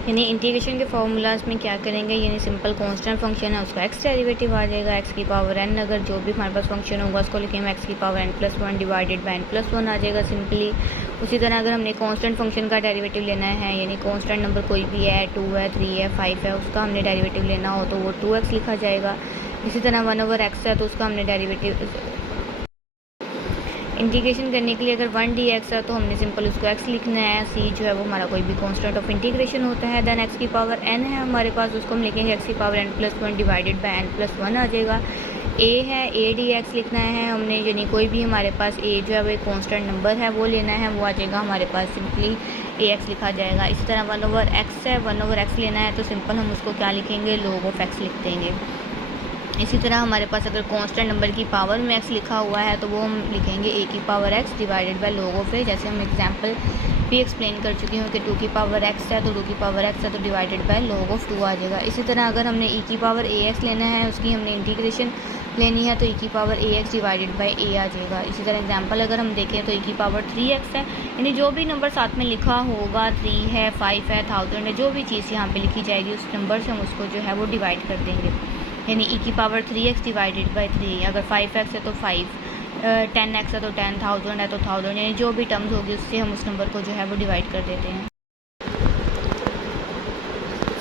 यानी इंटीग्रेशन के फार्मूलाज में क्या करेंगे, यानी सिंपल कांस्टेंट फंक्शन है उसका एक्स डेरिवेटिव आ जाएगा, एक्स की पावर एन, अगर जो भी हमारे पास फंक्शन होगा उसको लिखेंगे एक्स की power n plus one divided by n plus one आ जाएगा सिंपली। उसी तरह अगर हमने कांस्टेंट फंक्शन का डेरिवेटिव लेना है, यानी कांस्टेंट नंबर कोई भी है, 2 है, 3 है, 5 है, उसका हमने डेरिवेटिव लेना हो तो वो 2x लिखा जाएगा। इसी तरह 1/x है तो उसका हमने डेरिवेटिव इंटीग्रेशन करने के लिए अगर 1 dx है तो हमने सिंपल उसको x लिखना है। c जो है वो हमारा कोई भी कांस्टेंट ऑफ इंटीग्रेशन होता है। देन x की पावर n है हमारे पास, उसको हम लिखेंगे x की power n plus one divided by n plus one आ जाएगा। a है, a dx लिखना है हमने, यानी कोई भी हमारे पास a जो है वो एक कांस्टेंट नंबर है वो लेना है, वो आ जाएगा हमारे पास सिंपली ax लिखा जाएगा। इसी तरह 1/x है, 1/x लेना है तो सिंपल हम उसको क्या लिखेंगे, log ऑफ x लिख देंगे। इसी तरह हमारे पास अगर कांस्टेंट नंबर की पावर में x लिखा हुआ है तो वो हम लिखेंगे a की power x divided by log of a। जैसे हम एग्जांपल भी एक्सप्लेन कर चुकी हूँ कि 2 की पावर x है तो 2 की पावर x है तो डिवाइडेड बाय log ऑफ 2 आ जाएगा। इसी तरह अगर हमने e की पावर ax लेना है, उसकी हमने इंटीग्रेशन लेनी है तो e की power ax divided by a आ जाएगा। इसी तरह एग्जांपल अगर हम देखें तो e की पावर 3x है, यानी जो भी नंबर साथ में लिखा होगा, 3 है, 5 है, 1000 है, जो भी चीज़ यहाँ पे लिखी जाएगी उस नंबर से हम उसको जो है वो डिवाइड कर देंगे। यानी e की पावर 3x डिवाइडेड बाय 3, अगर 5x है तो 5, 10x है तो 10, 1000 है तो 1000, यानी जो भी टर्म्स होगी उससे हम उस नंबर को जो है वो डिवाइड कर देते हैं।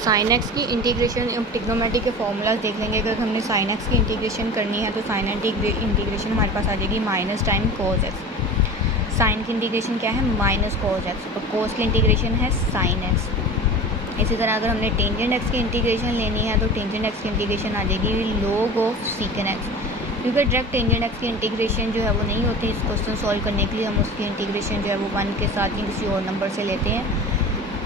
साइन एक्स की इंटीग्रेशन ट्रिग्नोमेट्री के फॉर्मूलाज देख लेंगे। अगर हमने साइन एक्स की इंटीग्रेशन करनी है तो साइन इंटीग्रेशन हमारे पास आ जाएगी minus time cos x. Sine की इंटीग्रेशन क्या है, माइनस कोस एक्स, और कोस की इंटीग्रेशन है साइन एक्स। इसी तरह अगर हमने टेंजेंट एक्स की इंटीग्रेशन लेनी है तो टेंजेंट एक्स की इंटीग्रेशन आ जाएगी log ऑफ सीकन एक्स। क्योंकि डायरेक्ट टेंजेंट एक्स की इंटीग्रेशन जो है वो नहीं होती, इस क्वेश्चन सॉल्व करने के लिए हम उसकी इंटीग्रेशन जो है वो 1 के साथ ही किसी और नंबर से लेते हैं।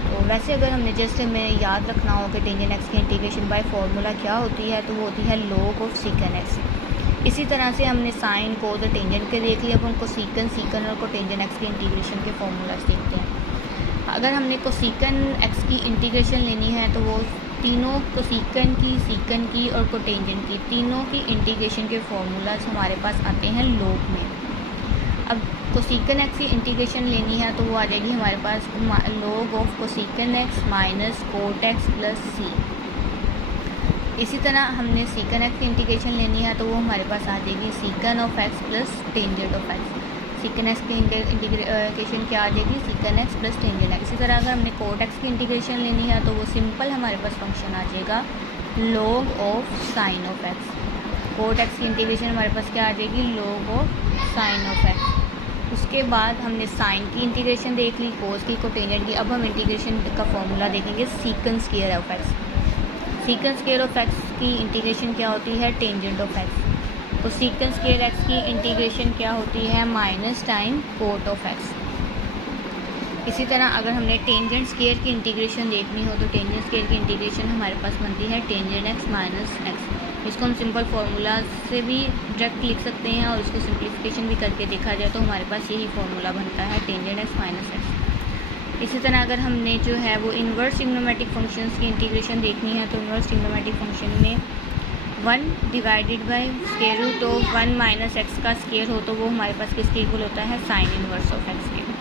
तो वैसे अगर हमने जस्ट हमें याद रखना हो कि टेंजेंट एक्स की इंटीग्रेशन बाय फार्मूला क्या होती है तो वो होती है log ऑफ सीकन एक्स। इसी तरह से हमने साइन को तो टेंजेंट के देख लिया, अब हमको सीकन और को टेंजेंट एक्स की इंटीग्रेशन के फॉर्मूलाज देखते हैं। अगर हमने कोसीकन एक्स की इंटीग्रेशन लेनी है तो वो तीनों कोसीकन की, सीकन की और कोटेंजेंट की, तीनों की इंटीग्रेशन के फॉर्मूलाज हमारे पास आते हैं log में। अब कोसीकन एक्स की इंटीग्रेशन लेनी है तो वो आ जाएगी हमारे पास log of cosecant x minus cot x plus C. इसी तरह हमने सीकन एक्स की इंटीग्रेशन लेनी है तो वो हमारे पास आ जाएगी secant of x plus tangent of x. Secant x की इंटीग्रेशन क्या आ जाएगी, secant x plus tangent x. इसी तरह अगर हमने कोट एक्स की इंटीग्रेशन लेनी है तो वो सिंपल हमारे पास फंक्शन आ जाएगा log of sine of x. Cot x की इंटीग्रेशन हमारे पास क्या आ जाएगी, log of sine of x. उसके बाद हमने साइन की इंटीग्रेशन देख ली, कोस की, कोटेंजेंट की। अब हम इंटीग्रेशन का फॉर्मूला देखेंगे secant square of x. Secant square of x की इंटीग्रेशन क्या होती है, टेंजेंट ऑफ एक्स। तो सीकन स्क्वायर एक्स की इंटीग्रेशन क्या होती है, minus time cot of x. इसी तरह अगर हमने टेंजेंट स्क्वायर की इंटीग्रेशन देखनी हो तो टेंजेंट स्क्वायर की इंटीग्रेशन हमारे पास बनती है टेंजेंट एक्स माइनस एक्स। इसको हम सिंपल फार्मूला से भी डायरेक्ट लिख सकते हैं और इसको सिंप्लीफिकेशन भी करके देखा जाए तो हमारे पास यही फार्मूला बनता है टेंजेंट एक्स माइनस एक्स। इसी तरह अगर हमने जो है वो इन्वर्स ट्रिग्नोमेट्रिक फंक्शंस की इंटीग्रेशन देखनी है तो इन्वर्स ट्रिग्नोमेट्रिक फंक्शन में 1 divided by square root of 1 minus x का स्क्वायर हो तो वो हमारे पास किसके इक्वल होता है, साइन इन्वर्स ऑफ एक्स के।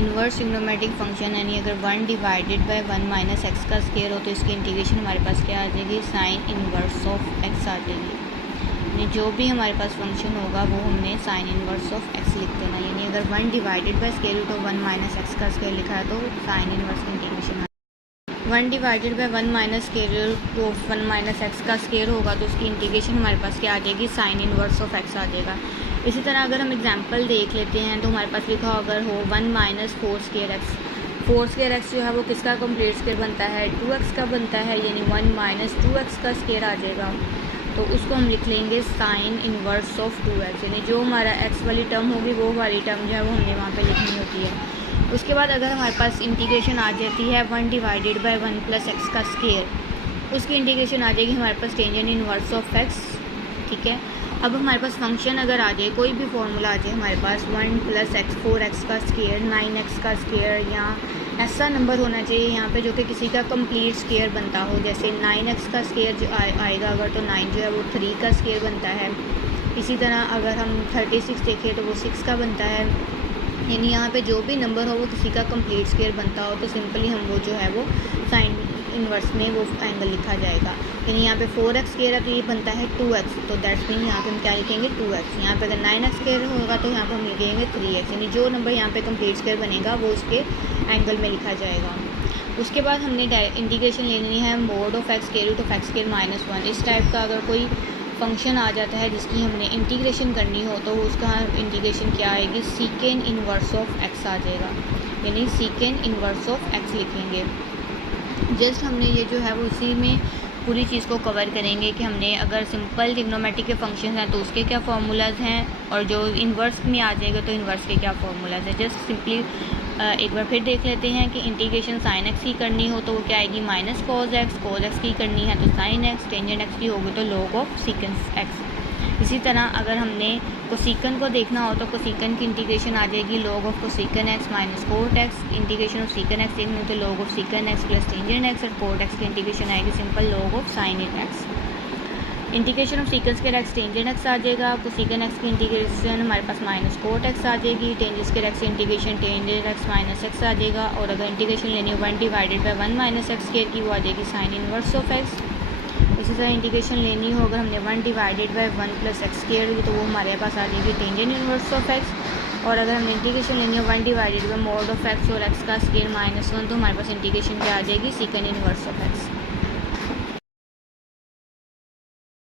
इन्वर्स ट्रिग्नोमेट्रिक फंक्शन यानी अगर 1 डिवाइडेड बाय 1 माइनस एक्स का स्क्वायर हो तो इसकी इंटीग्रेशन हमारे पास क्या आ जाएगी, साइन इन्वर्स ऑफ एक्स आ जाएगी। यानी जो भी हमारे पास फंक्शन होगा वो हमने साइन इन्वर्स ऑफ एक्स लिख देना। यानी अगर 1 divided by square root of 1 minus x का स्क्वायर लिखा है तो साइन इन्वर्स की integration 1 divided by 1 minus square root of 1 minus x का स्क्वायर होगा तो उसकी इंटीग्रेशन हमारे पास क्या आ जाएगी, साइन इन्वर्स ऑफ एक्स आ जाएगा। इसी तरह अगर हम एग्जांपल देख लेते हैं तो हमारे पास लिखा अगर हो 1 minus 4 square x. 4 square x जो है वो किसका कंप्लीट स्क्वायर बनता है, 2x का बनता है, यानी 1 माइनस 2x का स्क्वायर आ जाएगा। तो उसको हम लिख लेंगे साइन इन्वर्स ऑफ 2x, यानी जो हमारा x वाली टर्म होगी वो वाली टर्म जो है वो हमने वहाँ पे लिखनी होती है। उसके बाद अगर हमारे पास इंटीग्रेशन आ जाती है 1 डिवाइडेड बाय 1 प्लस एक्स का स्क्वायर, उसकी इंटीग्रेशन आ जाएगी हमारे पास टेंजेंट इन्वर्स ऑफ एक्स। ठीक है, अब हमारे पास फंक्शन अगर आ जाए, कोई भी फॉर्मूला आ जाए हमारे पास 1 प्लस एक्स 4x का स्क्वायर, 9x का स्क्वायर, या ऐसा नंबर होना चाहिए यहाँ पे जो कि किसी का कंप्लीट स्क्वायर बनता हो। जैसे 9x का स्क्वायर जो आएगा अगर तो 9 जो है वो 3 का स्क्वायर बनता है। इसी तरह अगर हम 36 देखें तो वो 6 का बनता है। यानी यहाँ पे जो भी नंबर हो वो किसी का कंप्लीट स्क्वायर बनता हो तो सिंपली हम वो जो है वो साइन इनवर्स में वो एंगल लिखा जाएगा। यानी यहाँ पे 4x स्क्वायर अगर ये बनता है 2x, तो दैट्स मीन यहाँ पे हम क्या लिखेंगे 2x। यहाँ पे अगर 9x स्क्वायर होगा तो यहाँ पे हम लिखेंगे 3x। यानी जो नंबर यहाँ पे कंप्लीट स्क्वायर बनेगा वो उसके एंगल में लिखा जाएगा। उसके बाद हमने इंटीग्रेशन लेनी है mod of x square root of x square minus 1। इस टाइप का अगर कोई फंक्शन आ जाता है जिसकी हमने इंटीग्रेशन करनी हो तो उसका इंटीग्रेशन क्या आएगी, सीकेंड इन्वर्स ऑफ एक्स आ जाएगा। यानी सीकेंड इन्वर्स ऑफ एक्स लिखेंगे। जस्ट हमने ये जो है वो उसी में पूरी चीज़ को कवर करेंगे कि हमने अगर सिंपल ट्रिग्नोमेट्रिक के फंक्शन हैं तो उसके क्या फार्मूलाज हैं, और जो इन्वर्स में आ जाएगा तो इन्वर्स के क्या फार्मूलाज हैं। जस्ट सिंपली एक बार फिर देख लेते हैं कि इंटीग्रेशन साइन एक्स की करनी हो तो वो क्या आएगी, माइनस कोज एक्स की करनी है तो साइन एक्स, टेंजेंट एक्स की होगी तो लॉग ऑफ सीकेंस एक्स। इसी तरह अगर हमने कोसिकन को देखना हो तो कोसिकन की इंटीग्रेशन आ जाएगी log of cosecant x minus cot x. Integration of secant x देखनी हो तो log of secant x plus tangent x, और कोट एक्स की इंटीग्रेशन आएगी simple log of sine x. Integration of secant square x tangent x आ जाएगा। Cosecant x की integration हमारे पास माइनस कोट एक्स आ जाएगी। टेंजेंट स्क्वायर एक्स की integration tangent x minus x आ जाएगा। और अगर इंटीग्रेशन लेनी हो 1 divided by 1 minus x square की, वो आ जाएगी साइन इनवर्स ऑफ एक्स। इसी तरह इंटीग्रेशन लेनी हो अगर हमने 1 divided by 1 plus x square की, तो वो हमारे पास आ जाएगी टेंजेंट इनवर्स ऑफ एक्स। और अगर हमने इंटीग्रेशन लेनी हो 1 divided by mode of x और एक्स का स्क्वायर माइनस 1, तो हमारे पास इंटीग्रेशन क्या आ जाएगी, सीकन इनवर्स ऑफ एक्स।